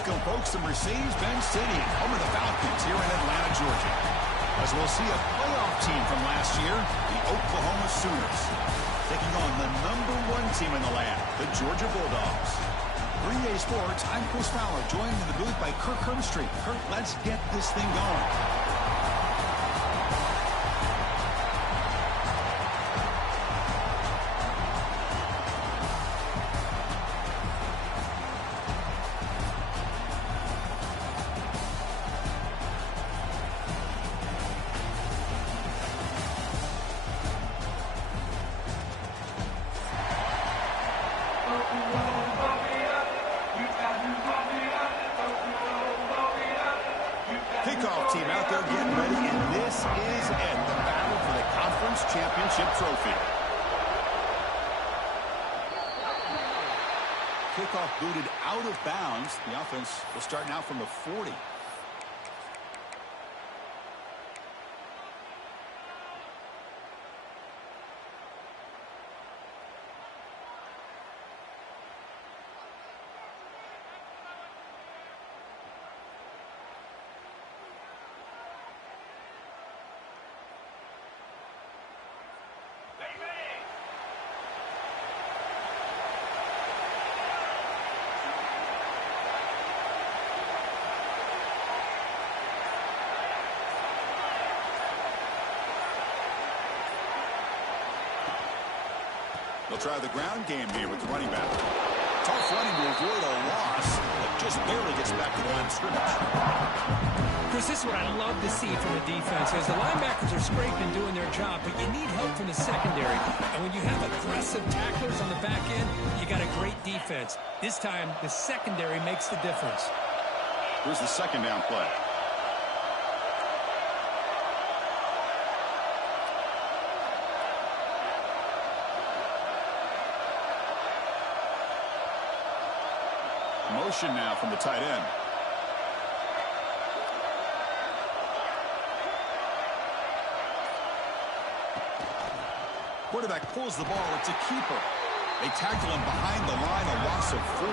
Welcome, folks, to Mercedes-Benz Stadium, home of the Falcons here in Atlanta, Georgia. As we'll see a playoff team from last year, the Oklahoma Sooners, taking on the #1 team in the land, the Georgia Bulldogs. 3A Sports, I'm Chris Fowler, joined in the booth by Kirk Herbstreit. Kirk, let's get this thing going. Kickoff team out there getting ready, and this is it, the battle for the conference championship trophy. Kickoff booted out of bounds. The offense will start now from the 40. They'll try the ground game here with the running back. Tough running to avoid a loss, but just barely gets back to the line of scrimmage. Chris, this is what I love to see from a defense, as the linebackers are scraping doing their job, but you need help from the secondary. And when you have aggressive tacklers on the back end, you got a great defense. This time, the secondary makes the difference. Here's the second down play. Motion now from the tight end. Quarterback pulls the ball. It's a keeper. They tackle him behind the line, a loss of 4.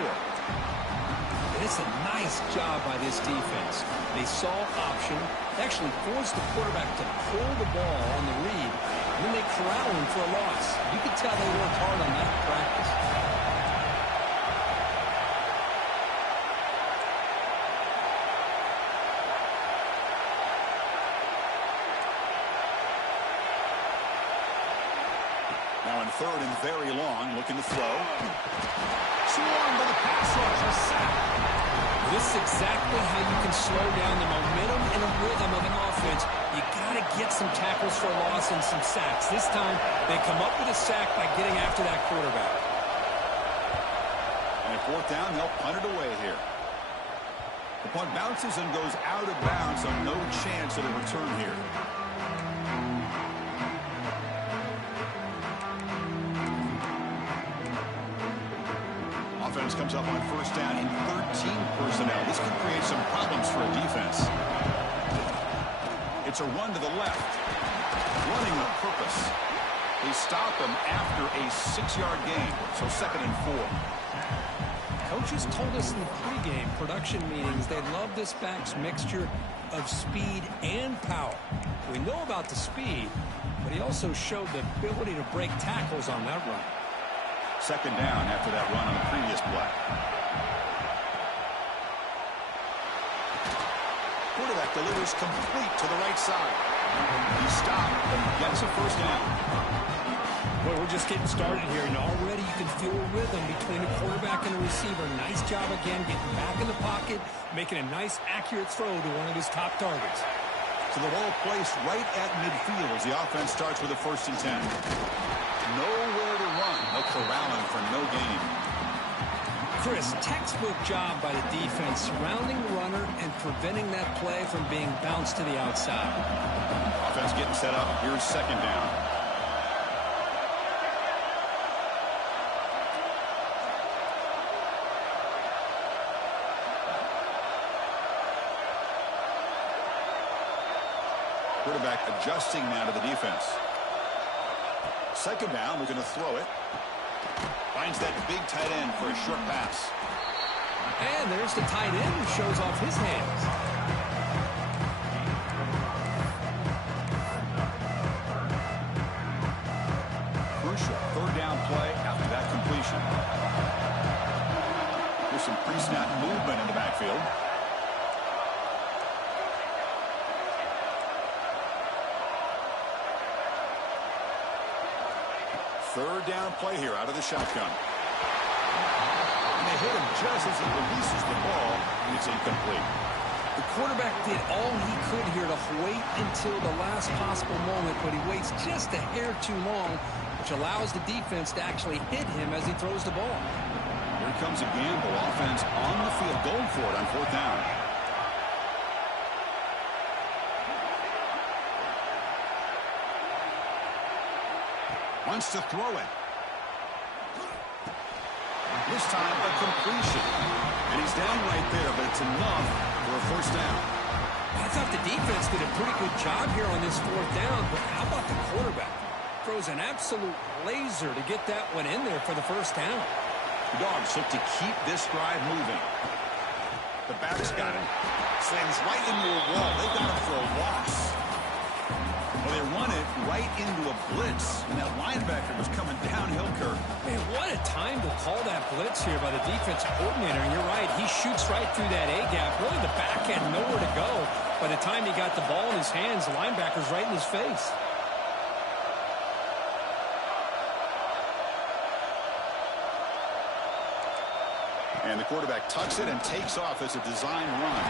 And it's a nice job by this defense. They saw option, actually forced the quarterback to pull the ball on the read, and then they corral him for a loss. You can tell they worked hard on that in practice. Now in third and very long, looking to throw. Swarmed by the pass rush, a sack. This is exactly how you can slow down the momentum and a rhythm of an offense. You got to get some tackles for a loss and some sacks. This time, they come up with a sack by getting after that quarterback. And at 4th down, they'll punt it away here. The punt bounces and goes out of bounds, so no chance at a return here. Offense comes up on 1st down in 13 personnel. This could create some problems for a defense. It's a run to the left. Running with purpose. They stop him after a 6-yard gain. So 2nd and 4. Coaches told us in the pregame production meetings they love this back's mixture of speed and power. We know about the speed, but he also showed the ability to break tackles on that run. 2nd down after that run on the previous play. Quarterback delivers complete to the right side. He stopped and gets a 1st down. Well, we're just getting started here, and already you can feel a rhythm between the quarterback and the receiver. Nice job again getting back in the pocket, making a nice, accurate throw to one of his top targets. So the ball placed right at midfield as the offense starts with a 1st and 10. Nowhere to run. They'll corral him for no gain. Chris, textbook job by the defense surrounding the runner and preventing that play from being bounced to the outside. Offense getting set up. Here's 2nd down. Quarterback adjusting now to the defense. 2nd down, we're going to throw it. Finds that big tight end for a short pass. And there's the tight end who shows off his hands. Crucial third down play after that completion. There's some pre-snap movement in the backfield. Third down play here out of the shotgun. And they hit him just as he releases the ball, and it's incomplete. The quarterback did all he could here to wait until the last possible moment, but he waits just a hair too long, which allows the defense to actually hit him as he throws the ball. Here comes a gamble. Offense on the field, going for it on fourth down. Wants to throw it. This time a completion. And he's down right there, but it's enough for a first down. I thought the defense did a pretty good job here on this fourth down, but how about the quarterback? Throws an absolute laser to get that one in there for the first down. The Dogs look to keep this drive moving. The back's got him. Slams right into a wall. They got him for a loss. Well, they run it right into a blitz, and that linebacker was coming downhill, Kirk. Man, what a time to call that blitz here by the defensive coordinator. And you're right, he shoots right through that A-gap. Really, the back had nowhere to go. By the time he got the ball in his hands, the linebacker's right in his face. And the quarterback tucks it and takes off as a design run.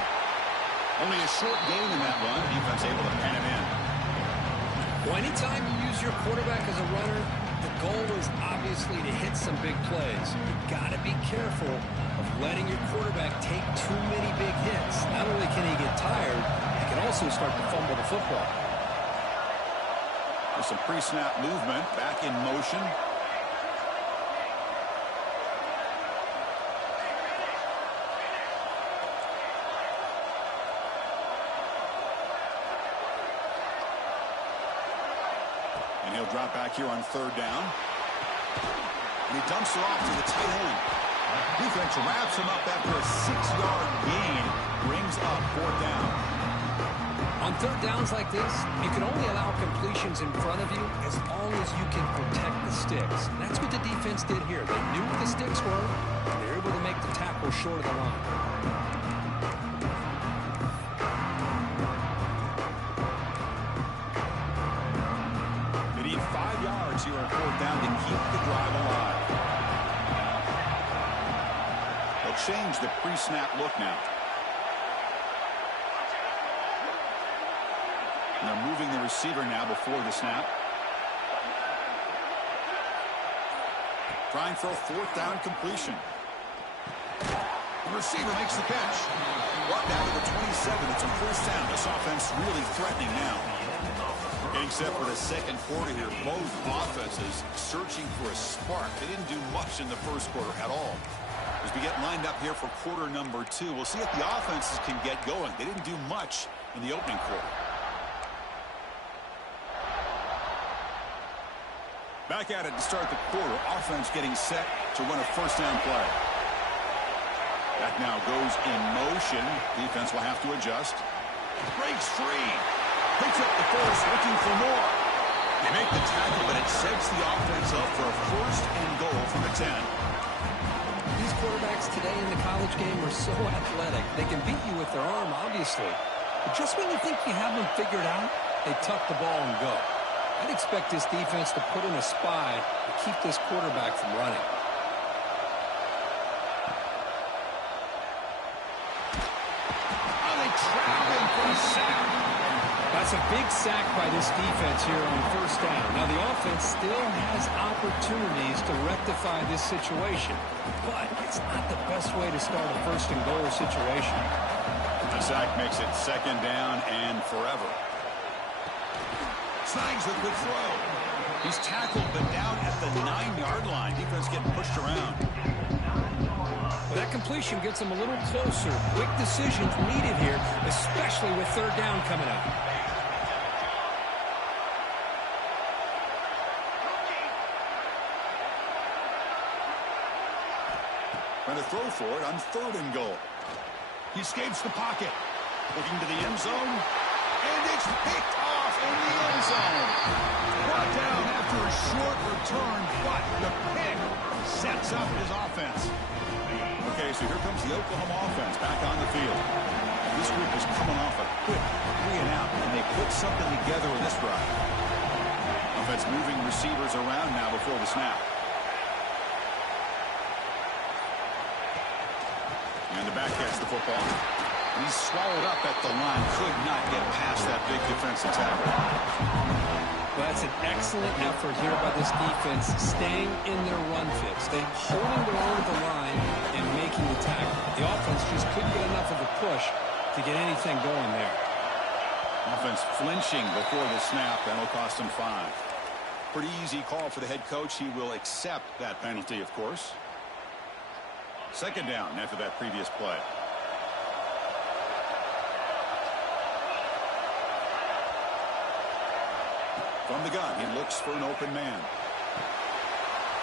Only a short gain in that run. Defense able to pan it in. Well, anytime you use your quarterback as a runner, the goal is obviously to hit some big plays. You've got to be careful of letting your quarterback take too many big hits. Not only can he get tired, he can also start to fumble the football. There's some pre-snap movement, back in motion. And he'll drop back here on third down. And he dumps it off to the tight end. Defense wraps him up after a 6-yard gain. Brings up fourth down. On third downs like this, you can only allow completions in front of you as long as you can protect the sticks. And that's what the defense did here. They knew where the sticks were, and they were able to make the tackle short of the line. Need 5 yards here on fourth down to keep the drive alive. They'll change the pre-snap look now. And they're moving the receiver now before the snap. Trying for a fourth down completion. The receiver makes the catch. Brought down to the 27. It's a first down. This offense really threatening now. Getting set for the second quarter here. Both offenses searching for a spark. They didn't do much in the first quarter at all. As we get lined up here for quarter number 2, we'll see if the offenses can get going. They didn't do much in the opening quarter. Back at it to start the quarter. Offense getting set to run a first down play. That now goes in motion. Defense will have to adjust. Breaks free. Picks up the first, looking for more. They make the tackle, but it sets the offense up for a first and goal from the 10. These quarterbacks today in the college game are so athletic. They can beat you with their arm, obviously. But just when you think you have them figured out, they tuck the ball and go. I'd expect this defense to put in a spy to keep this quarterback from running. Oh, they trap him for a sack. That's a big sack by this defense here on first down. Now, the offense still has opportunities to rectify this situation, but it's not the best way to start a first and goal situation. The sack makes it second down and forever. Snags a good throw. He's tackled, but down at the 9-yard line. Defense getting pushed around. Well, that completion gets them a little closer. Quick decisions needed here, especially with third down coming up. Trying to throw for it on 3rd and goal. He escapes the pocket. Looking to the end zone. And it's picked off in the end zone. Brought down after a short return, but the pick sets up his offense. Okay, so here comes the Oklahoma offense back on the field. This group is coming off a quick 3-and-out, and they put something together in this drive. Offense moving receivers around now before the snap. And the back gets the football. And he's swallowed up at the line. Could not get past that big defensive tackle. Well, that's an excellent effort here by this defense, staying in their run fits. They holding their own at the line and making the tackle. The offense just couldn't get enough of a push to get anything going there. Offense flinching before the snap. That'll cost him 5. Pretty easy call for the head coach. He will accept that penalty, of course. 2nd down after that previous play. From the gun, he looks for an open man.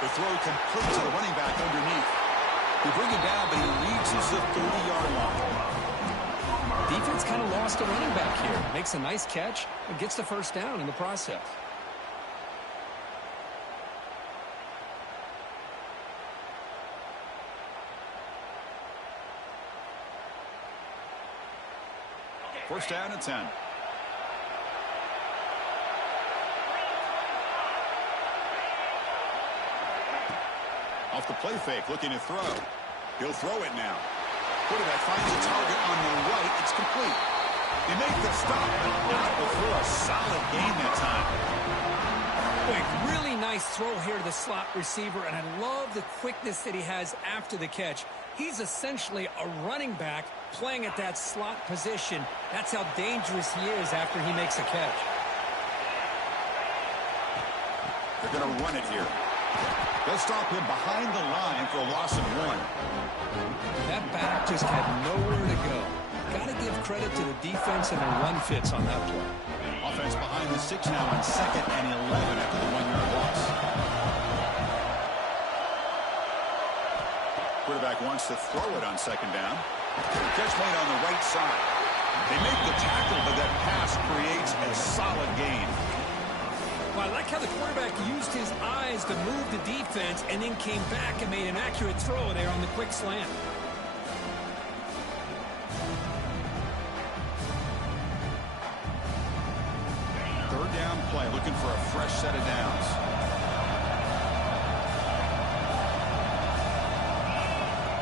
The throw complete to the running back underneath. They bring him down, but he reaches the 30-yard line. Defense kind of lost a running back here. Makes a nice catch and gets the 1st down in the process. First down and 10. Off the play fake, looking to throw. He'll throw it now. Quarterback finds a target on the right. It's complete. They make the stop, but not before a solid gain that time. Quick, really nice throw here to the slot receiver, and I love the quickness that he has after the catch. He's essentially a running back playing at that slot position. That's how dangerous he is after he makes a catch. They're going to run it here. They'll stop him behind the line for a loss of 1. That back just had nowhere to go. Got to give credit to the defense and their run fits on that play. Offense behind the 6 now on 2nd and 11 after the 1-yard loss. Quarterback wants to throw it on 2nd down. Catch made on the right side. They make the tackle, but that pass creates a solid gain. Well, I like how the quarterback used his eyes to move the defense and then came back and made an accurate throw there on the quick slant. Third down play, looking for a fresh set of downs.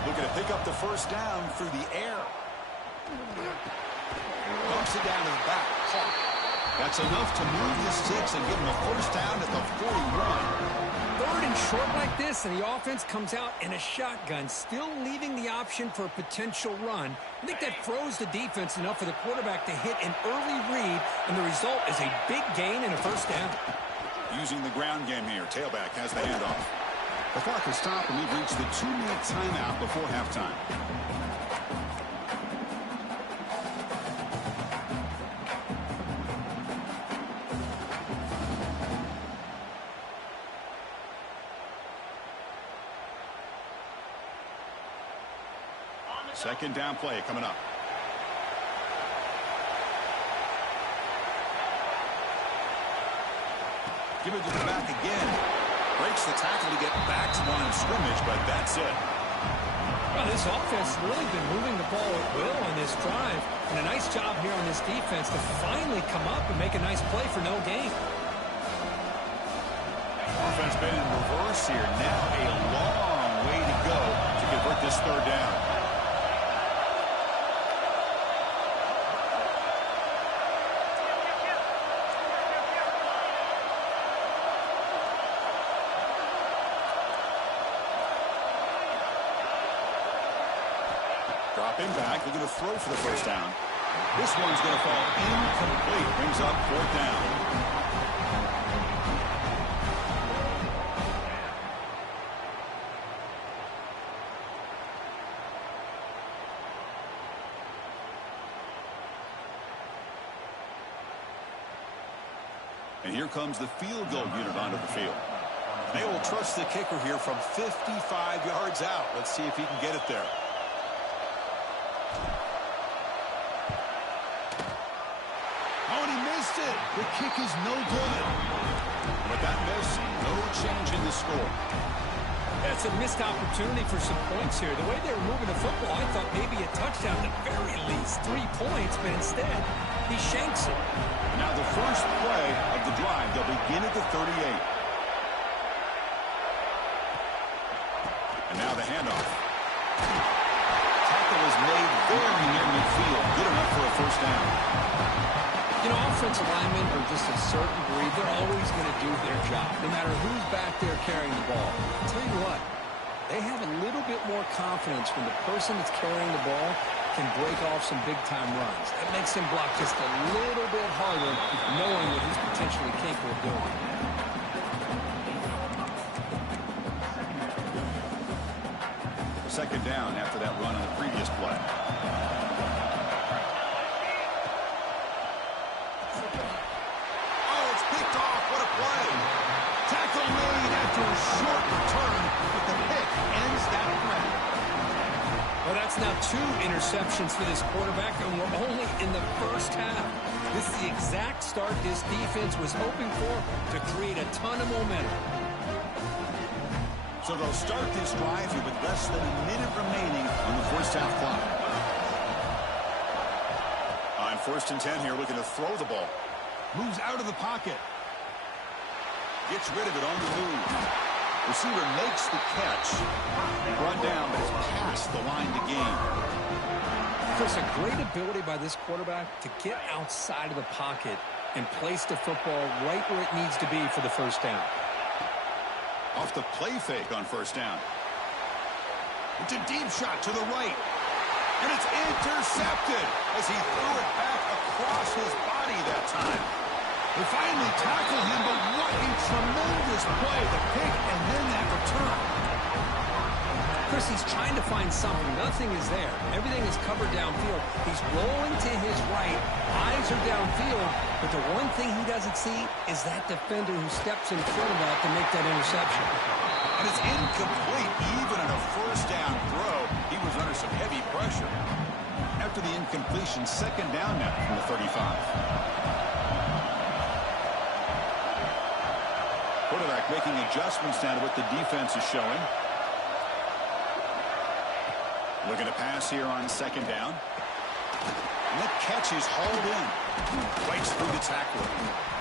Looking to pick up the 1st down through the air. Bumps it down to the back. That's enough to move the sticks and give him a 1st down at the 41. 3rd and short like this, and the offense comes out in a shotgun, still leaving the option for a potential run. I think that froze the defense enough for the quarterback to hit an early read, and the result is a big gain and a 1st down. Using the ground game here, tailback has the handoff. The clock has stopped, and we've reached the 2-minute timeout before halftime. Second down play coming up. Give it to the back again. Breaks the tackle to get back to the line of scrimmage, but that's it. Well, this offense has really been moving the ball at will on this drive. And a nice job here on this defense to finally come up and make a nice play for no gain. Offense been in reverse here. Now a long way to go to convert this 3rd down. Dropping back, they're going to throw for the 1st down. This one's going to fall incomplete. Brings up 4th down. And here comes the field goal unit onto the field. They will trust the kicker here from 55 yards out. Let's see if he can get it there. Oh, and he missed it. The kick is no good. With that miss, no change in the score. That's a missed opportunity for some points here. The way they were moving the football, I thought maybe a touchdown, at the very least 3 points, but instead, he shanks it. Now the first play of the drive, they'll begin at the 38. And now the handoff. Tackle is made very near midfield. Good enough for a first down. You know, offensive linemen are just a certain breed. They're always going to do their job, no matter who's back there carrying the ball. I'll tell you what, they have a little bit more confidence when the person that's carrying the ball can break off some big-time runs. That makes him block just a little bit harder, knowing what he's potentially capable of doing. Second down after that run on the previous play. Oh, it's picked off. What a play. Tackle made after a short return, but the pick ends that threat. Well, that's now 2 interceptions for this quarterback, and we're only in the first half. This is the exact start this defense was hoping for to create a ton of momentum. So they'll start this drive here with less than a minute remaining on the first half clock. On 1st and 10 here, looking to throw the ball. Moves out of the pocket. Gets rid of it on the move. Receiver makes the catch. Brought down, but it's past the line to gain. There's a great ability by this quarterback to get outside of the pocket and place the football right where it needs to be for the first down. Off the play fake on first down. It's a deep shot to the right. And it's intercepted as he threw it back across his body that time. They finally tackle him, but what a tremendous play. The pick and then that return. Chris, he's trying to find something. Nothing is there. Everything is covered downfield. He's rolling to his right. Eyes are downfield. But the one thing he doesn't see is that defender who steps in front of that to make that interception. And it's incomplete. Even on a first down throw, he was under some heavy pressure. After the incompletion, second down now from the 35. Quarterback making adjustments now to what the defense is showing. Looking to pass here on second down. And that catch is hauled in. Fights through the tackler.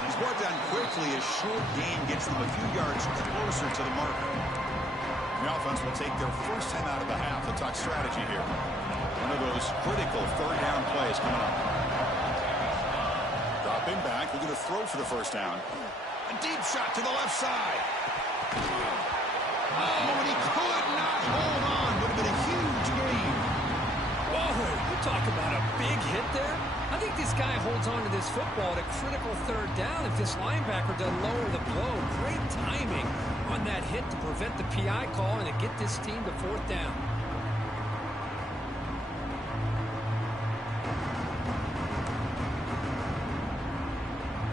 He's brought down quickly. A short gain gets them a few yards closer to the marker. The offense will take their first time out of the half. They'll talk strategy here. One of those critical third down plays coming up. Dropping back. Looking to throw for the first down. A deep shot to the left side. Oh, and he could not hold on. Would have been a huge gain. Whoa, you talk about a big hit there. I think this guy holds on to this football at a critical third down if this linebacker doesn't lower the blow. Great timing on that hit to prevent the PI call and to get this team to 4th down.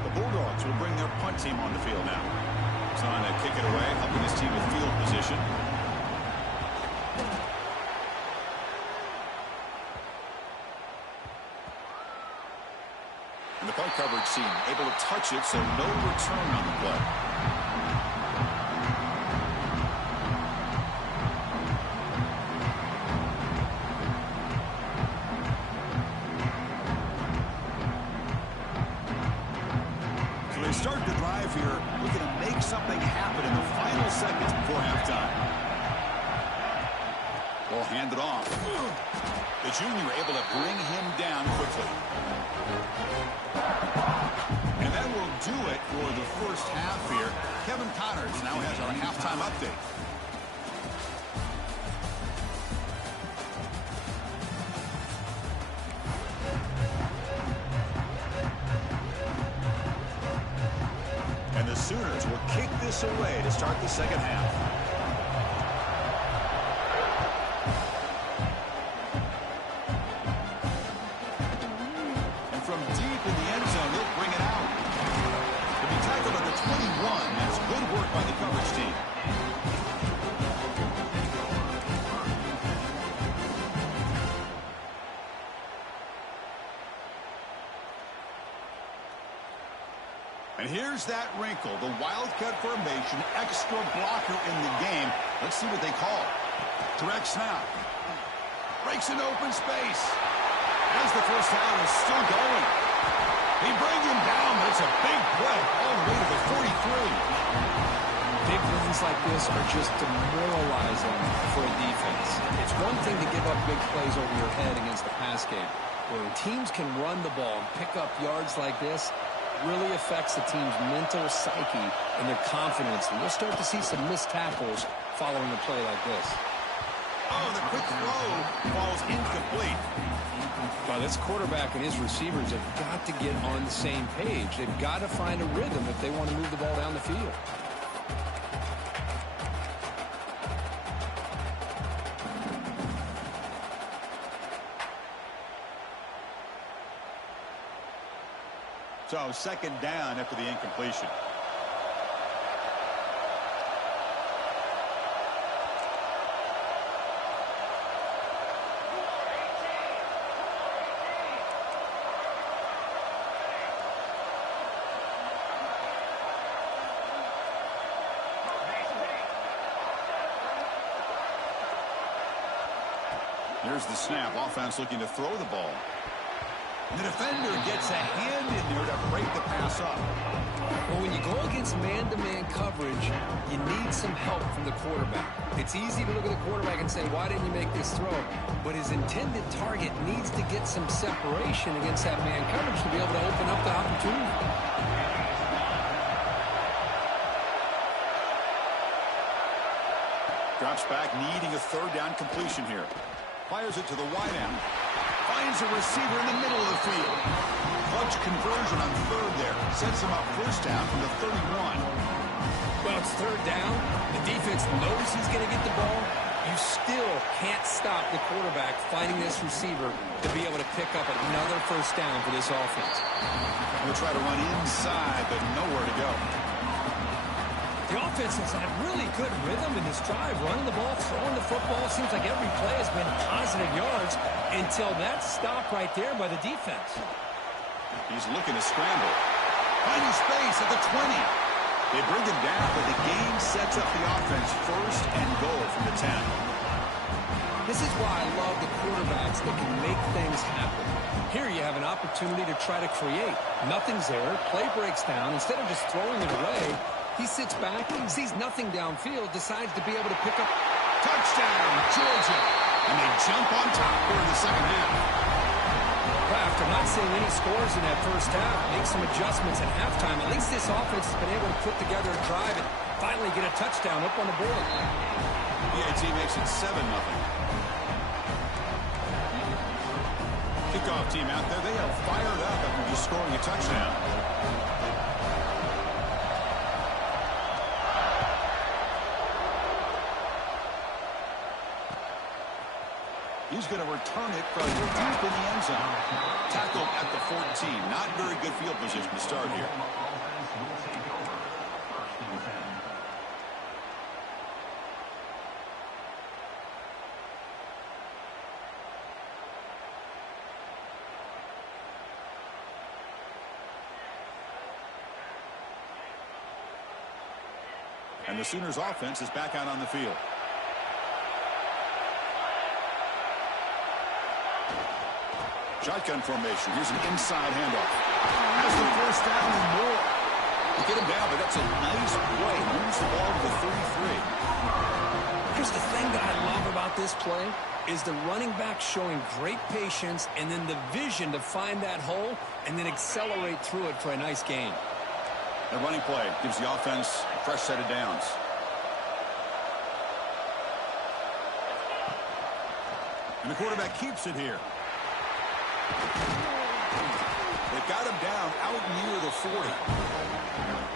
The Bulldogs will bring their punt team on the field now. Trying to kick it away, helping his team with field position. And the punt coverage team able to touch it, so no return on the play. So they start the drive here, looking to make something happen in the final seconds before halftime. Ball handed off. The junior able to bring him down quickly. And that will do it for the first half here. Kevin Connors now has our halftime update. And the Sooners will kick this away to start the second half. From deep in the end zone, they'll bring it out. To be tackled at the 21, that's good work by the coverage team. And here's that wrinkle, the wildcat formation, extra blocker in the game. Let's see what they call. Direct snap. Breaks an open space. As the first down is still going. They bring him down, but it's a big play all the way to the 43. Big runs like this are just demoralizing for a defense. It's one thing to give up big plays over your head against the pass game. When teams can run the ball and pick up yards like this, really affects the team's mental psyche and their confidence. And you'll start to see some missed tackles following a play like this. Oh, the quick throw falls incomplete. Well, this quarterback and his receivers have got to get on the same page. They've got to find a rhythm if they want to move the ball down the field. So second down after the incompletion. Here's the snap. Offense looking to throw the ball. The defender gets a hand in there to break the pass up. Well, when you go against man-to-man coverage, you need some help from the quarterback. It's easy to look at the quarterback and say, why didn't you make this throw? But his intended target needs to get some separation against that man coverage to be able to open up the opportunity. Drops back, needing a third down completion here. Fires it to the wide end. Finds a receiver in the middle of the field. Clutch conversion on third there. Sets him up first down from the 31. Well, it's third down. The defense knows he's going to get the ball. You still can't stop the quarterback finding this receiver to be able to pick up another first down for this offense. We'll try to run inside, but nowhere to go. The offense has had really good rhythm in this drive, running the ball, throwing the football. Seems like every play has been positive yards until that stop right there by the defense. He's looking to scramble. Finding space at the 20. They bring him down, but the game sets up the offense first and goal from the 10. This is why I love the quarterbacks that can make things happen. Here you have an opportunity to try to create. Nothing's there. Play breaks down. Instead of just throwing it away, he sits back, sees nothing downfield, decides to be able to pick up. Touchdown, Georgia. And they jump on top here in the second half. Well, after not seeing any scores in that first half, make some adjustments at halftime. At least this offense has been able to put together a drive and finally get a touchdown up on the board. PAT makes it 7-0. Kickoff team out there, they are fired up after just scoring a touchdown. He's going to return it from deep in the end zone. Tackle at the 14. Not very good field position to start here. And the Sooners offense is back out on the field. Shotgun formation. Here's an inside handoff. Has the first down and more. They get him down, but that's a nice play. Moves the ball to the 33. Here's the thing that I love about this play is the running back showing great patience and then the vision to find that hole and then accelerate through it for a nice gain. The running play gives the offense a fresh set of downs. And the quarterback keeps it here. They've got him down out near the 40.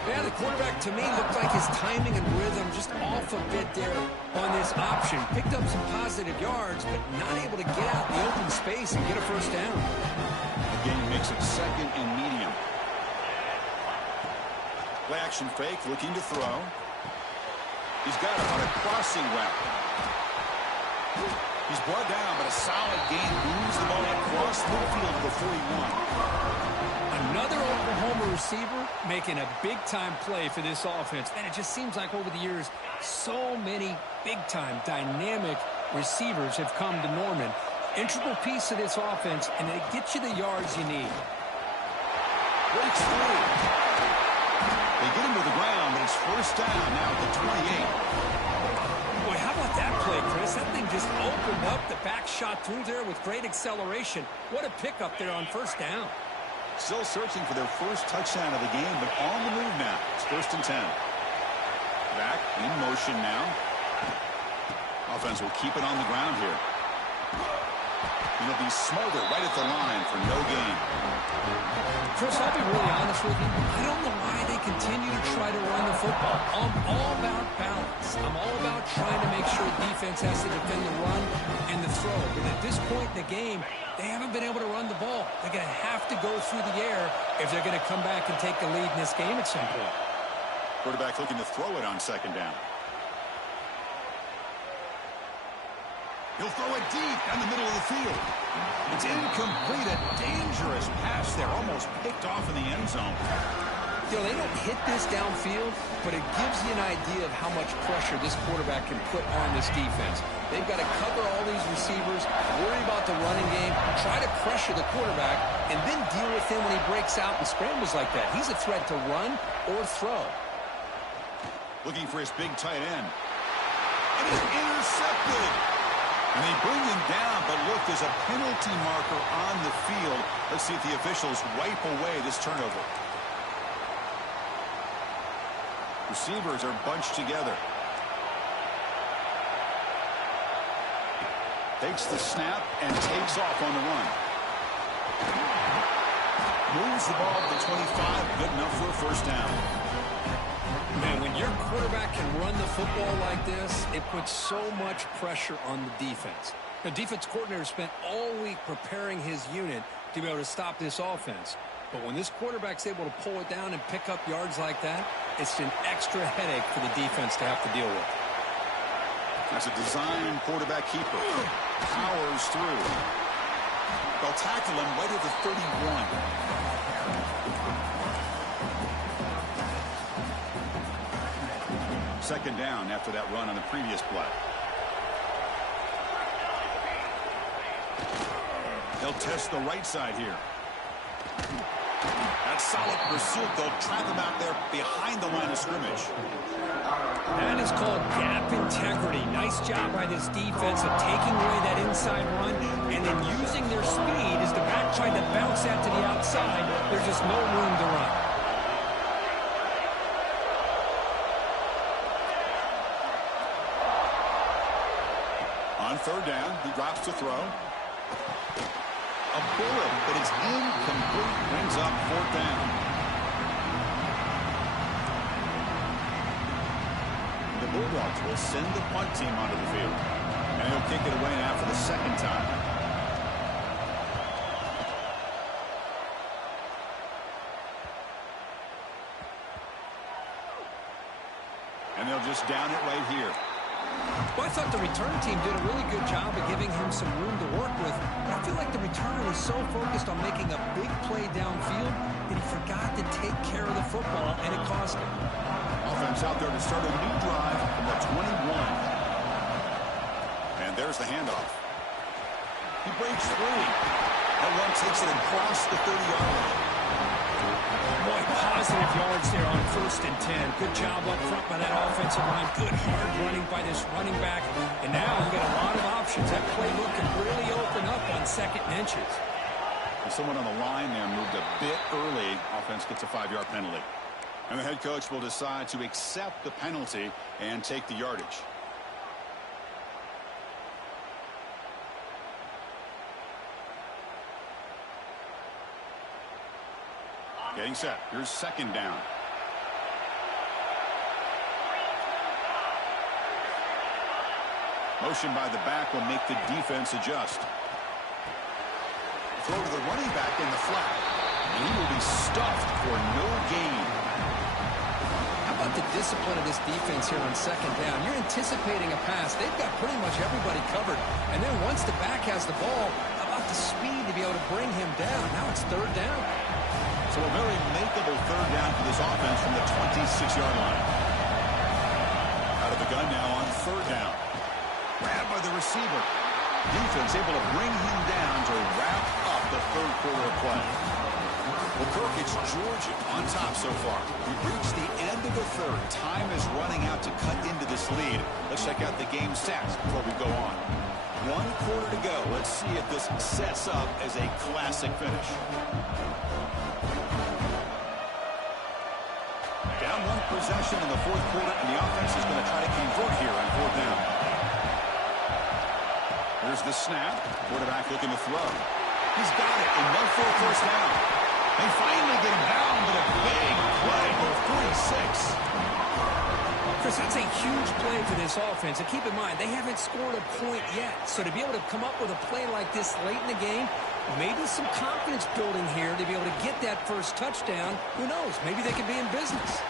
Yeah, the quarterback, to me, looked like his timing and rhythm just off a bit there on this option. Picked up some positive yards, but not able to get out in the open space and get a first down. The game makes it second and medium. Play action fake, looking to throw. He's got him on a crossing route. He's brought down, but a solid gain moves the ball across midfield to the Another Oklahoma receiver making a big-time play for this offense. And it just seems like over the years, so many big-time, dynamic receivers have come to Norman. Integral piece of this offense, and it gets you the yards you need. Breaks through. They get him to the ground, but it's first down now at the 28. Boy, how about that play, Chris? That thing just opened up. The back shot through there with great acceleration. What a pickup there on first down. Still searching for their first touchdown of the game, but on the move now. It's first and 10. Back in motion now. Offense will keep it on the ground here. It'll be smothered right at the line for no gain. Chris, I'll be really honest with you. I don't know why they continue to try to run the football. I'm all about balance. I'm all about trying to make sure defense has to defend the run and the throw. But at this point in the game, they haven't been able to run the ball. They're going to have to go through the air if they're going to come back and take the lead in this game at some point. Quarterback looking to throw it on second down. He'll throw it deep down the middle of the field. It's incomplete. A dangerous pass there. Almost picked off in the end zone. You know, they don't hit this downfield, but it gives you an idea of how much pressure this quarterback can put on this defense. They've got to cover all these receivers, worry about the running game, try to pressure the quarterback, and then deal with him when he breaks out and scrambles like that. He's a threat to run or throw. Looking for his big tight end. And he's intercepted. And they bring him down, but look, there's a penalty marker on the field. Let's see if the officials wipe away this turnover. Receivers are bunched together. Takes the snap and takes off on the run. Moves the ball to the 25, good enough for a first down. Man, when your quarterback can run the football like this, it puts so much pressure on the defense. The defense coordinator spent all week preparing his unit to be able to stop this offense. But when this quarterback's able to pull it down and pick up yards like that, it's an extra headache for the defense to have to deal with. That's a design quarterback keeper. Powers through. They'll tackle him right at the 31. Second down after that run on the previous play. They'll test the right side here. That's solid pursuit. They'll trap him out there behind the line of scrimmage. That is called gap integrity. Nice job by this defense of taking away that inside run and then using their speed as the back tried to bounce that to the outside. There's just no room to run. On third down, he drops to throw. A bullet, but it's incomplete. Brings up fourth down. The Bulldogs will send the punt team onto the field. And he'll kick it away now for the second time. And they'll just down it right here. Well, I thought the return team did a really good job of giving him some room to work with. But I feel like the returner was so focused on making a big play downfield that he forgot to take care of the football, and it cost him. Offense out there to start a new drive from the 21. And there's the handoff. He breaks free. That one takes it across the 30-yard line. Boy, positive yards there on first and 10. Good job up front by that offensive line. Good hard running by this running back. And now you've got a lot of options. That playbook can really open up on second and inches. And someone on the line there moved a bit early. Offense gets a 5-yard penalty. And the head coach will decide to accept the penalty and take the yardage. Getting set. Here's second down. Motion by the back will make the defense adjust. Throw to the running back in the flat. And he will be stuffed for no gain. How about the discipline of this defense here on second down? You're anticipating a pass. They've got pretty much everybody covered. And then once the back has the ball, how about the speed to be able to bring him down. Now it's third down. So a very makeable third down for this offense from the 26-yard line. Out of the gun now on third down. Grabbed by the receiver. Defense able to bring him down to wrap up the third quarter of play. Well, Kirk, it's Georgia on top so far. We've reached the end of the third. Time is running out to cut into this lead. Let's check out the game stats before we go on. 1 quarter to go. Let's see if this sets up as a classic finish. Down 1 possession in the fourth quarter, and the offense is going to try to convert here on fourth down. Here's the snap. Quarterback looking to throw. He's got it, enough for a first down. They finally get him down to the big play for 46. Chris, that's a huge play for this offense. And keep in mind, they haven't scored a point yet. So to be able to come up with a play like this late in the game, maybe some confidence building here to be able to get that first touchdown. Who knows? Maybe they could be in business.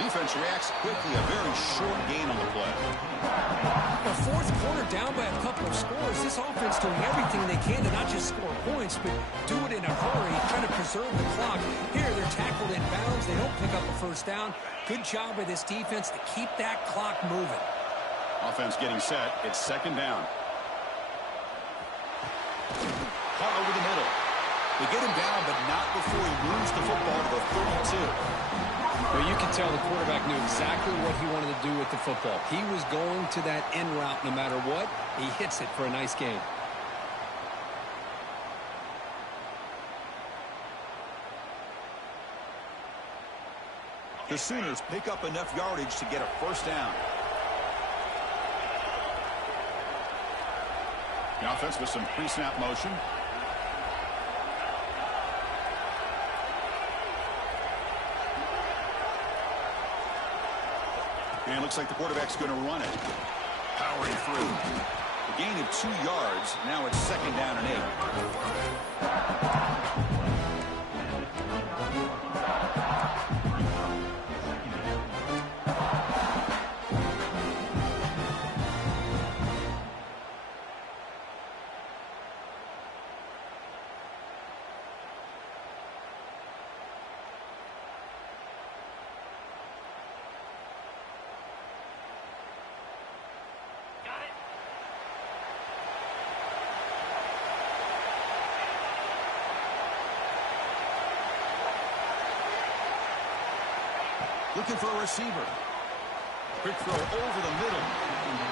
Defense reacts quickly. A very short gain on the play. A fourth quarter down by a couple of scores. This offense doing everything they can to not just score points, but do it in a hurry, trying to preserve the clock. Here, they're tackled in bounds. They don't pick up a first down. Good job by this defense to keep that clock moving. Offense getting set. It's second down. Caught over the middle. They get him down, but not before he moves the football to the 32. Well, you can tell the quarterback knew exactly what he wanted to do with the football. He was going to that end route no matter what. He hits it for a nice gain. The Sooners pick up enough yardage to get a first down. The offense with some pre-snap motion. And it looks like the quarterback's going to run it. Powering through. A gain of 2 yards. Now it's second down and 8. Looking for a receiver. Quick throw over the middle.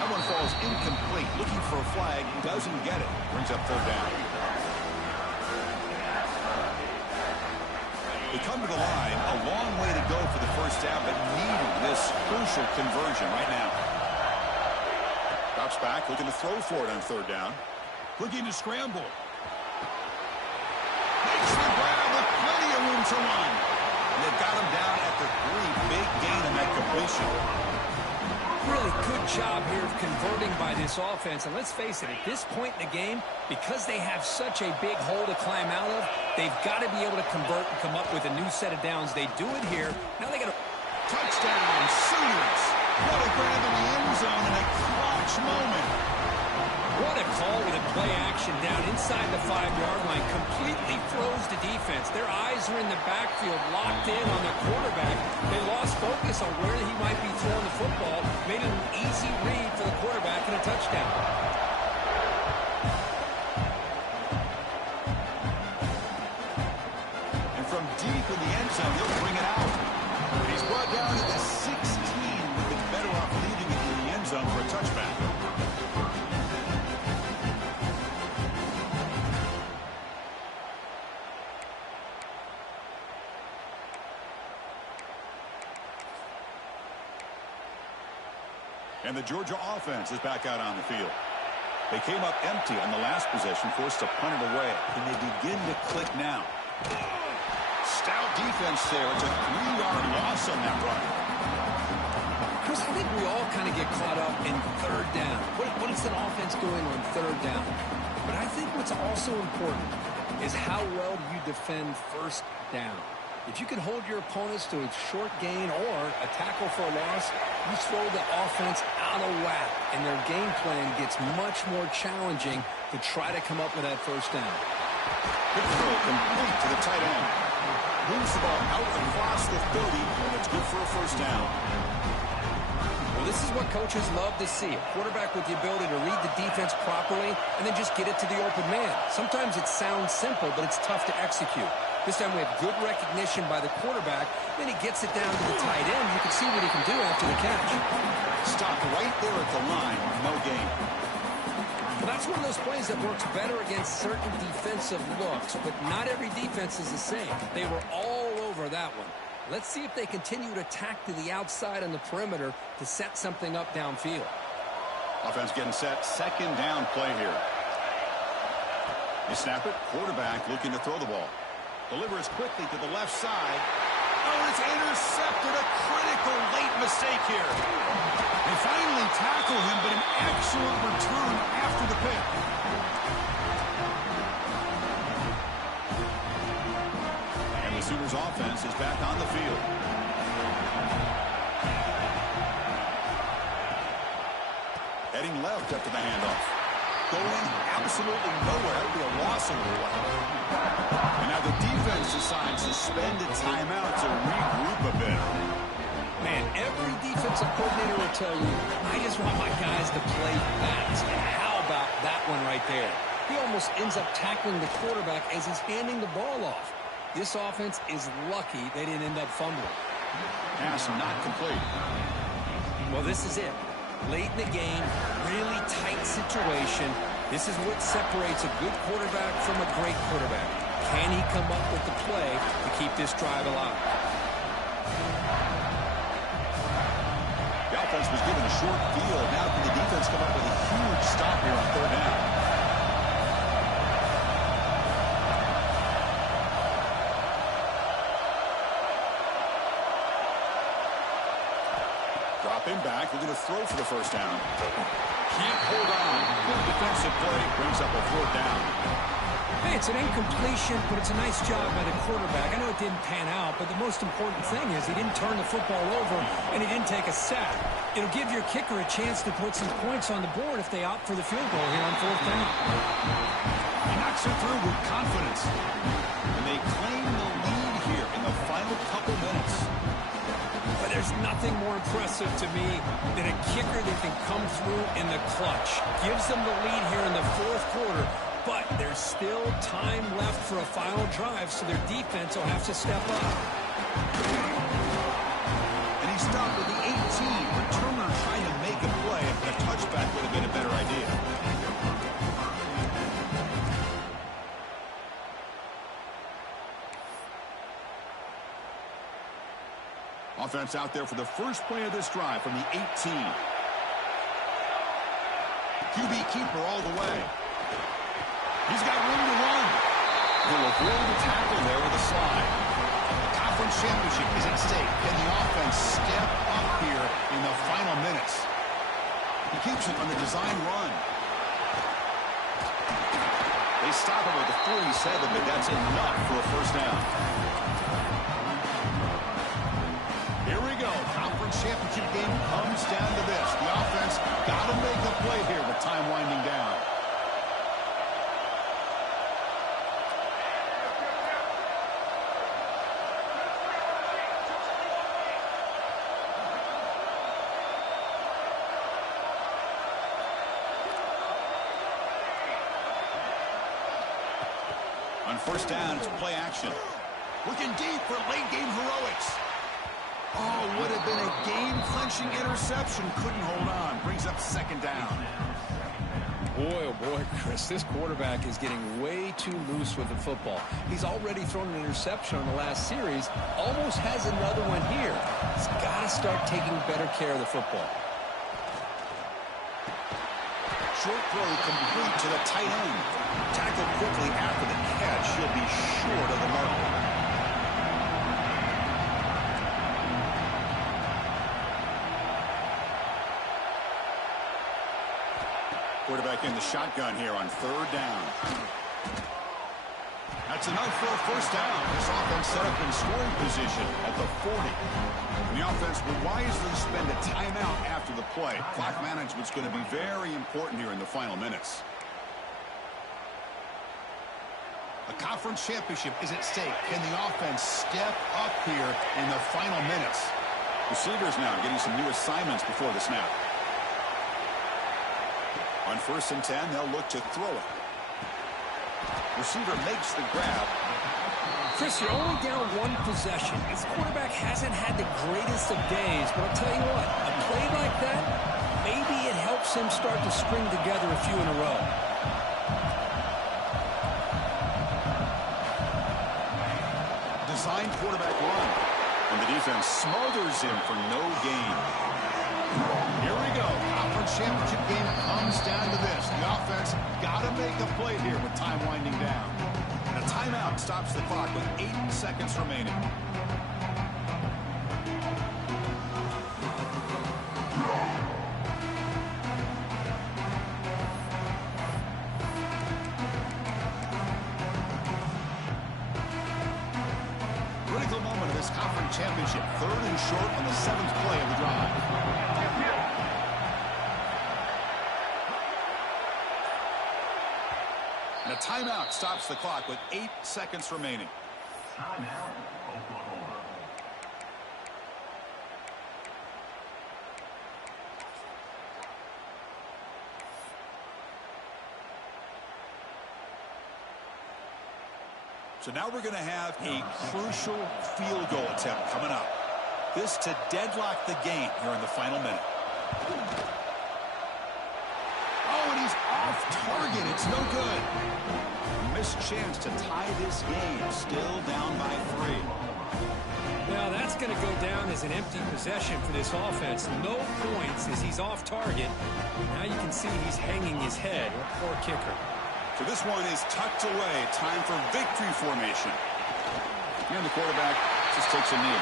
That one falls incomplete. Looking for a flag. Doesn't get it. Brings up third down. They come to the line. A long way to go for the first down, but needing this crucial conversion right now. Drops back. Looking to throw for it on third down. Looking to scramble. Makes the grab with plenty of room to run. And they've got him down at the 3. Big gain in that completion. Really good job here of converting by this offense. And let's face it, at this point in the game, because they have such a big hole to climb out of, they've got to be able to convert and come up with a new set of downs. They do it here. Now they got a touchdown, Sooners. What a grab in the end zone in a clutch moment. What a call with a play action down inside the 5-yard line. Completely froze the defense. Their eyes are in the backfield, locked in on the quarterback. They lost focus on where he might be throwing the football. Made it an easy read for the quarterback and a touchdown. And from deep in the end zone, he'll bring it out. He's brought down at the 16. Would have been better off leaving it in the end zone for a touchback. And the Georgia offense is back out on the field. They came up empty on the last possession, forced to punt it away. And they begin to click now. Stout defense there. It's a 3-yard loss on that run. Chris, I think we all kind of get caught up in third down. What is an offense doing on third down? But I think what's also important is how well you defend first down. If you can hold your opponents to a short gain or a tackle for a loss, you throw the offense out of whack, and their game plan gets much more challenging to try to come up with that first down. Good throw, complete to the tight end. Moves the ball out across the 30, and it's good for a first down. Well, this is what coaches love to see. A quarterback with the ability to read the defense properly and then just get it to the open man. Sometimes it sounds simple, but it's tough to execute. This time we have good recognition by the quarterback. Then he gets it down to the tight end. You can see what he can do after the catch. Stopped right there at the line. No gain. Well, that's one of those plays that works better against certain defensive looks, but not every defense is the same. They were all over that one. Let's see if they continue to attack to the outside on the perimeter to set something up downfield. Offense getting set. Second down play here. They snap it. Quarterback looking to throw the ball. Delivers quickly to the left side. Oh, it's intercepted. A critical late mistake here. They finally tackle him, but an excellent return after the pick. And the Sooners offense is back on the field. Heading left after the handoff. Going absolutely nowhere. That would be a loss of a while. And now the defense decides to spend a timeout to regroup a bit. Man, every defensive coordinator will tell you, I just want my guys to play fast. And how about that one right there? He almost ends up tackling the quarterback as he's handing the ball off. This offense is lucky they didn't end up fumbling. Pass not complete. Well, this is it. Late in the game, really tight situation. This is what separates a good quarterback from a great quarterback. Can he come up with the play to keep this drive alive? The offense was given a short field. Now can the defense come up with a huge stop here on third down? Dropping back, looking to throw for the first down. Can't hold on. Good defensive play brings up a fourth down. Hey, it's an incompletion, but it's a nice job by the quarterback. I know it didn't pan out, but the most important thing is he didn't turn the football over and he didn't take a sack. It'll give your kicker a chance to put some points on the board if they opt for the field goal here on fourth down. He knocks it through with confidence. And they claim the lead here in the final couple minutes. But there's nothing more impressive to me than a kicker that can come through in the clutch. Gives them the lead here in the fourth quarter, but there's still time left for a final drive, so their defense will have to step up. And he stopped at the 18. Returner trying to make a play, but a touchback would have been a better idea. Offense out there for the first play of this drive from the 18. QB keeper all the way. He's got room to run. He'll avoid the tackle there with a slide. The conference championship is at stake. Can the offense step up here in the final minutes? He keeps it on the design run. They stop him at the 47, but that's enough for a first down. Here we go. Conference championship game comes down to this. The offense got to make a play here with time winding down. On first down, it's play action. Looking deep for late game heroics. Oh, would have been a game-clinching interception. Couldn't hold on. Brings up second down. Boy, oh boy, Chris, this quarterback is getting way too loose with the football. He's already thrown an interception on the last series. Almost has another one here. He's got to start taking better care of the football. Short throw complete to the tight end. Tackled quickly after the catch. He'll be short of the mark. Quarterback in the shotgun here on third down. That's enough for a first down. This offense set up in scoring position at the 40. And the offense will wisely spend a timeout after the play. Clock management's going to be very important here in the final minutes. A conference championship is at stake. Can the offense step up here in the final minutes? Receivers now getting some new assignments before the snap. On 1st and 10, they'll look to throw it. Receiver makes the grab. Chris, you're only down one possession. This quarterback hasn't had the greatest of days, but I'll tell you what, a play like that, maybe it helps him start to string together a few in a row. Design quarterback run. And the defense smothers him for no gain. Here we go. Conference championship game comes down to this. The offense got to make a play here with time winding down. And a timeout stops the clock with 8 seconds remaining. Critical moment of this conference championship. 3rd and short on the 7th play of the drive. And a timeout stops the clock with 8 seconds remaining. Timeout, Oklahoma. So now we're going to have a crucial field goal attempt coming up. This to deadlock the game here in the final minute. Oh, and he's off target. It's no good. Missed chance to tie this game. Still down by 3. Well, that's going to go down as an empty possession for this offense. No points as he's off target. Now you can see he's hanging his head. Poor kicker. So this one is tucked away. Time for victory formation. And the quarterback just takes a knee.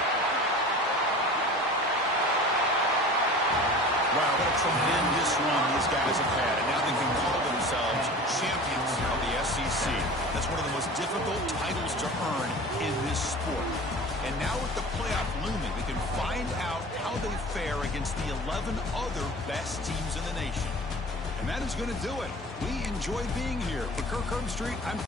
Wow, what a tremendous run these guys have had. And now they can call themselves champions of the SEC. That's one of the most difficult titles to earn in this sport. And now with the playoff looming, we can find out how they fare against the 11 other best teams in the nation. And that is going to do it. We enjoy being here. For Kirk Herbstreit, I'm